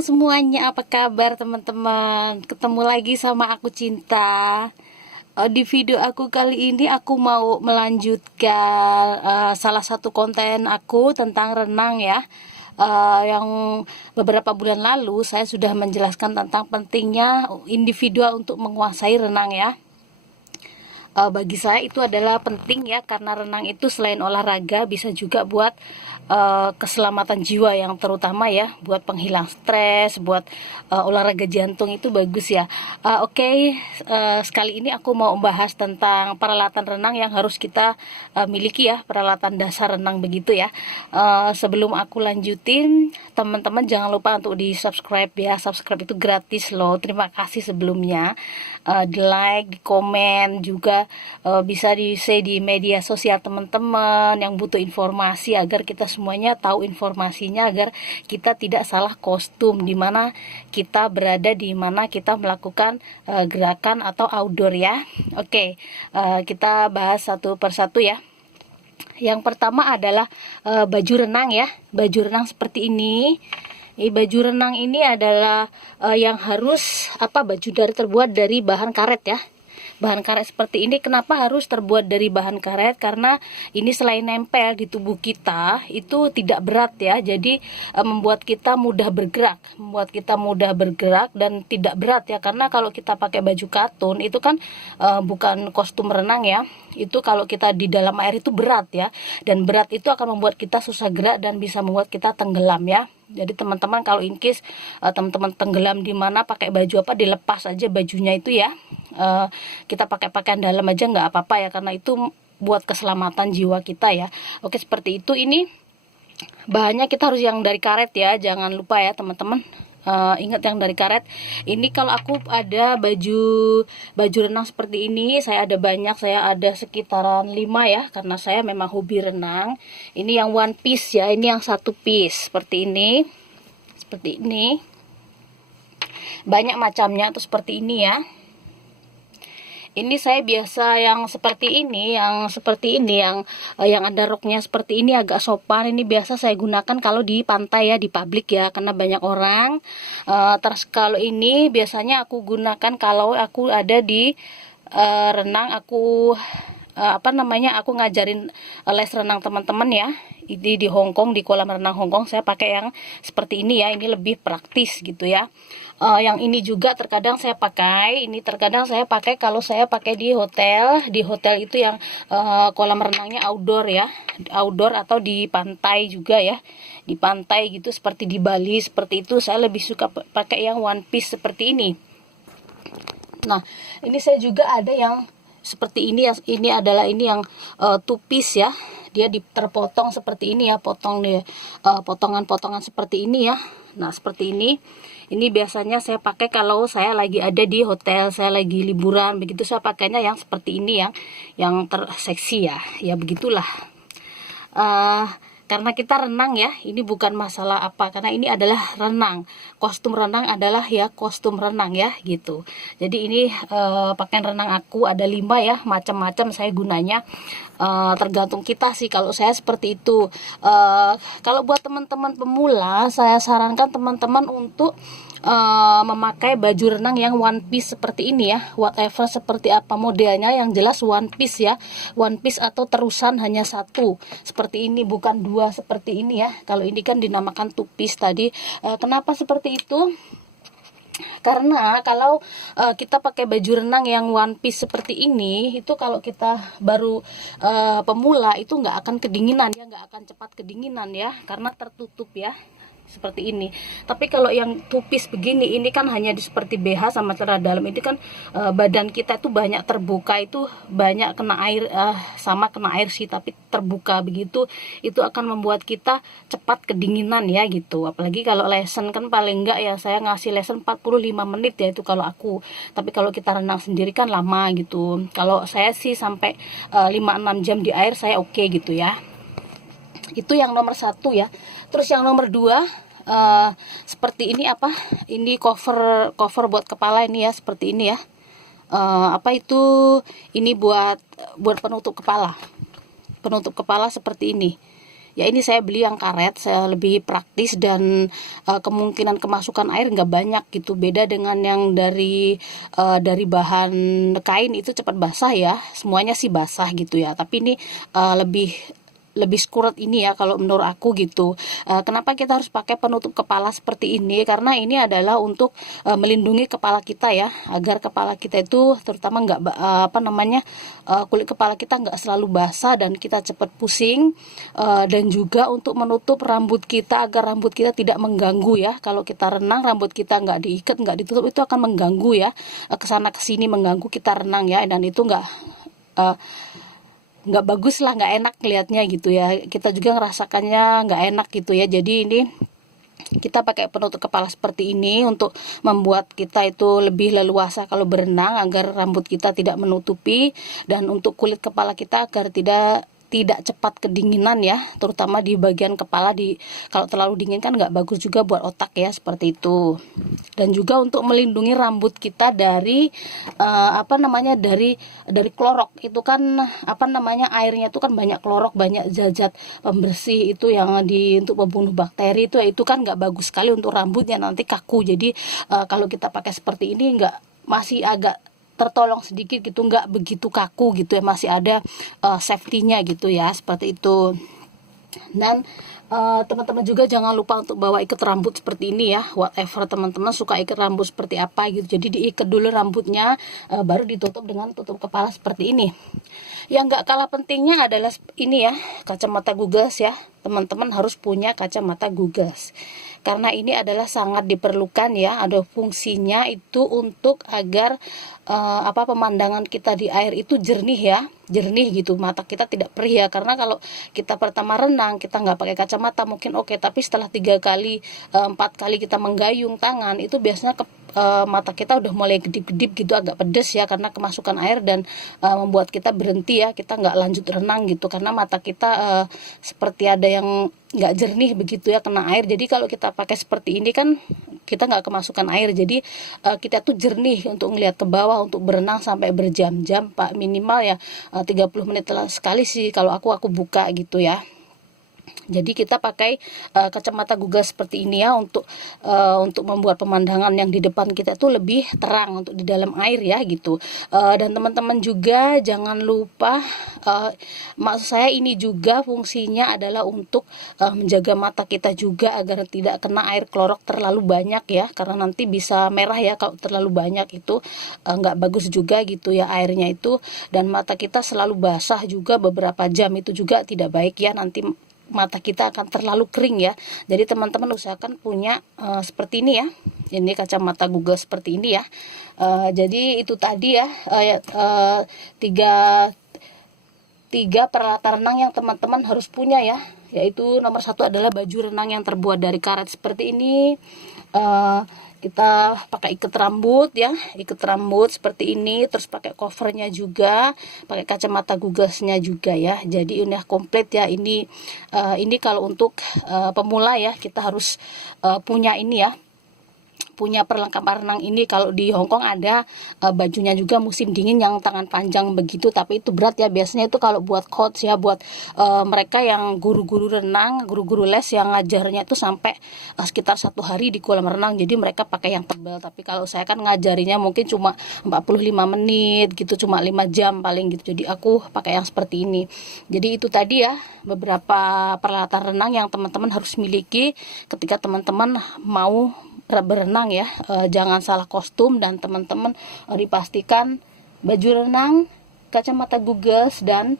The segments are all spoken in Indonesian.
semuanya, apa kabar teman-teman? Ketemu lagi sama aku Cinta. Di video aku kali ini aku mau melanjutkan salah satu konten aku tentang renang ya. Yang beberapa bulan lalu saya sudah menjelaskan tentang pentingnya individual untuk menguasai renang ya. Bagi saya itu adalah penting ya, karena renang itu selain olahraga bisa juga buat keselamatan jiwa, yang terutama ya buat penghilang stres, buat olahraga jantung itu bagus ya. Oke, sekali ini aku mau membahas tentang peralatan renang yang harus kita miliki ya, peralatan dasar renang begitu ya. Sebelum aku lanjutin, teman-teman jangan lupa untuk di subscribe ya. Subscribe itu gratis loh, terima kasih sebelumnya. Di like, di komen juga, bisa di share di media sosial teman-teman yang butuh informasi, agar kita semuanya tahu informasinya, agar kita tidak salah kostum di mana kita berada, di mana kita melakukan gerakan atau outdoor ya. Oke, kita bahas satu persatu ya. Yang pertama adalah baju renang ya. Baju renang seperti ini. Baju renang ini adalah yang harus baju terbuat dari bahan karet ya. Bahan karet seperti ini. Kenapa harus terbuat dari bahan karet? Karena ini selain nempel di tubuh kita, itu tidak berat ya. Jadi membuat kita mudah bergerak, dan tidak berat ya. Karena kalau kita pakai baju katun itu kan bukan kostum renang ya. Itu kalau kita di dalam air itu berat ya. Dan berat itu akan membuat kita susah gerak dan bisa membuat kita tenggelam ya. Jadi teman-teman kalau in case teman-teman tenggelam di mana, pakai baju dilepas aja bajunya itu ya. Kita pakai pakaian dalam aja nggak apa-apa ya, karena itu buat keselamatan jiwa kita ya. Oke, seperti itu. Ini bahannya kita harus yang dari karet ya, jangan lupa ya teman-teman. Ingat yang dari karet. Ini kalau aku ada baju renang seperti ini, saya ada banyak, saya ada sekitaran 5 ya, karena saya memang hobi renang. Ini yang one piece ya, ini yang satu piece seperti ini, banyak macamnya tuh seperti ini ya. Ini saya biasa yang seperti ini, yang ada roknya seperti ini, agak sopan. Ini biasa saya gunakan kalau di pantai ya, di publik ya, karena banyak orang. Terus kalau ini biasanya aku gunakan kalau aku ada di renang, aku aku ngajarin les renang teman-teman ya. Ini di Hong Kong, di kolam renang Hong Kong, saya pakai yang seperti ini ya. Ini lebih praktis gitu ya. Yang ini juga terkadang saya pakai. Ini terkadang saya pakai kalau saya pakai di hotel. Di hotel itu yang kolam renangnya outdoor ya, outdoor, atau di pantai juga ya. Di pantai gitu, seperti di Bali seperti itu, saya lebih suka pakai yang one piece seperti ini. Nah, ini saya juga ada yang seperti ini ya. Ini adalah yang two piece ya. Dia terpotong seperti ini ya, potongan-potongan seperti ini ya. Nah, seperti ini. Ini biasanya saya pakai kalau saya lagi ada di hotel, saya lagi liburan begitu, saya pakainya yang seperti ini, yang terseksi ya. Ya begitulah. Karena kita renang ya, ini bukan masalah karena ini adalah renang. Kostum renang adalah ya kostum renang ya gitu. Jadi ini pakaian renang aku ada 5 ya, macam-macam saya gunanya. Tergantung kita sih, kalau saya seperti itu. Kalau buat teman-teman pemula, saya sarankan teman-teman untuk memakai baju renang yang one piece seperti ini ya. Whatever seperti apa modelnya, yang jelas one piece ya. One piece atau terusan hanya satu seperti ini, bukan 2 seperti ini ya. Kalau ini kan dinamakan two piece tadi. Kenapa seperti itu? Karena kalau kita pakai baju renang yang one piece seperti ini, itu kalau kita baru pemula itu nggak akan kedinginan ya, nggak akan cepat kedinginan ya, karena tertutup ya seperti ini. Tapi kalau yang two piece begini, ini kan hanya seperti BH sama celana dalam. Itu kan badan kita itu banyak terbuka, itu banyak kena air, sama kena air sih, tapi terbuka begitu, itu akan membuat kita cepat kedinginan ya gitu. Apalagi kalau lesson kan paling enggak ya, saya ngasih lesson 45 menit ya itu kalau aku. Tapi kalau kita renang sendiri kan lama gitu. Kalau saya sih sampai 5-6 jam di air saya oke gitu ya. Itu yang nomor 1 ya. Terus yang nomor 2, seperti ini ini cover buat kepala ini ya, seperti ini ya. Ini buat penutup kepala seperti ini. Ya ini saya beli yang karet, saya lebih praktis dan kemungkinan kemasukan air nggak banyak gitu. Beda dengan yang dari bahan kain itu cepat basah ya. Semuanya sih basah gitu ya. Tapi ini lebih skuret ini ya kalau menurut aku gitu. Kenapa kita harus pakai penutup kepala seperti ini? Karena ini adalah untuk melindungi kepala kita ya, agar kepala kita itu terutama kulit kepala kita nggak selalu basah dan kita cepat pusing, dan juga untuk menutup rambut kita agar rambut kita tidak mengganggu ya. Kalau kita renang rambut kita nggak diikat, nggak ditutup, itu akan mengganggu ya, kesana kesini mengganggu kita renang ya, dan itu nggak bagus lah, nggak enak lihatnya gitu ya, kita juga ngerasakannya nggak enak gitu ya. Jadi ini kita pakai penutup kepala seperti ini untuk membuat kita itu lebih leluasa kalau berenang, agar rambut kita tidak menutupi, dan untuk kulit kepala kita agar tidak cepat kedinginan ya, terutama di bagian kepala. Kalau terlalu dingin kan nggak bagus juga buat otak ya, seperti itu. Dan juga untuk melindungi rambut kita dari dari klorok. Itu kan airnya itu kan banyak klorok, banyak zat pembersih itu yang untuk membunuh bakteri itu kan nggak bagus sekali untuk rambutnya, nanti kaku. Jadi kalau kita pakai seperti ini masih agak tertolong sedikit gitu, nggak begitu kaku gitu ya, masih ada safety-nya gitu ya, seperti itu. Dan teman-teman juga jangan lupa untuk bawa ikat rambut seperti ini ya, whatever teman-teman suka ikat rambut seperti apa gitu. Jadi diikat dulu rambutnya, baru ditutup dengan tutup kepala seperti ini. Yang nggak kalah pentingnya adalah ini ya, kacamata Gugas ya. Teman-teman harus punya kacamata Gugas, karena ini adalah sangat diperlukan ya, ada fungsinya itu untuk agar pemandangan kita di air itu jernih ya, jernih gitu, mata kita tidak perih ya. Karena kalau kita pertama renang kita nggak pakai kacamata mungkin oke, tapi setelah 3 kali 4 kali kita menggayung tangan itu biasanya mata kita udah mulai gedip-gedip gitu, agak pedes ya, karena kemasukan air, dan membuat kita berhenti ya, kita nggak lanjut renang gitu, karena mata kita seperti ada yang nggak jernih begitu ya, kena air. Jadi kalau kita pakai seperti ini kan kita nggak kemasukan air, jadi kita tuh jernih untuk ngelihat ke bawah, untuk berenang sampai berjam-jam Pak, minimal ya 30 menit sekali sih kalau aku buka gitu ya. Jadi kita pakai kacamata Gugas seperti ini ya, untuk membuat pemandangan yang di depan kita tuh lebih terang untuk di dalam air ya gitu. Dan teman-teman juga jangan lupa, maksud saya ini juga fungsinya adalah untuk menjaga mata kita juga agar tidak kena air klorok terlalu banyak ya, karena nanti bisa merah ya kalau terlalu banyak, itu nggak bagus juga gitu ya airnya itu. Dan mata kita selalu basah juga beberapa jam, itu juga tidak baik ya, nanti mata kita akan terlalu kering ya. Jadi teman-teman usahakan punya seperti ini ya, ini kacamata Gugas seperti ini ya. Jadi itu tadi ya, tiga peralatan renang yang teman-teman harus punya ya, yaitu nomor 1 adalah baju renang yang terbuat dari karet seperti ini. Kita pakai ikat rambut ya, ikat rambut seperti ini, terus pakai covernya juga, pakai kacamata Gugasnya juga ya. Jadi udah komplit ya. Ini kalau untuk pemula ya, kita harus punya ini ya, punya perlengkapan renang ini. Kalau di Hongkong ada bajunya juga musim dingin yang tangan panjang begitu, tapi itu berat ya. Biasanya itu kalau buat coach ya, buat mereka yang guru-guru renang, guru-guru les yang ngajarnya itu sampai sekitar 1 hari di kolam renang, jadi mereka pakai yang tebal. Tapi kalau saya kan ngajarinya mungkin cuma 45 menit gitu, cuma 5 jam paling gitu, jadi aku pakai yang seperti ini. Jadi itu tadi ya beberapa peralatan renang yang teman-teman harus miliki ketika teman-teman mau berenang ya. Jangan salah kostum, dan teman-teman dipastikan baju renang, kacamata Gugas, dan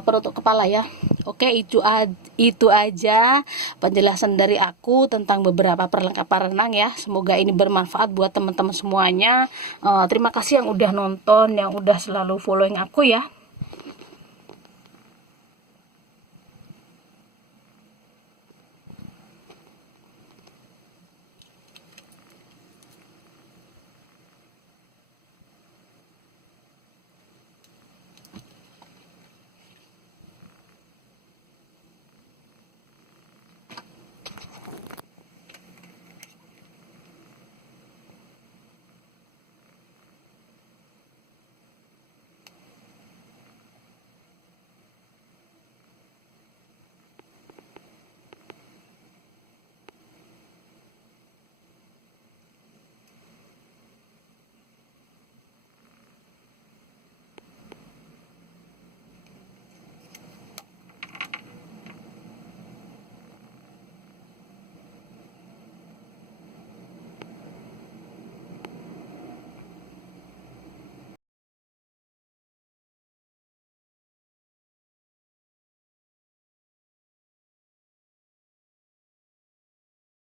penutup kepala ya. Oke, itu aja penjelasan dari aku tentang beberapa perlengkapan renang ya. Semoga ini bermanfaat buat teman-teman semuanya. Terima kasih yang udah nonton, yang udah selalu following aku ya.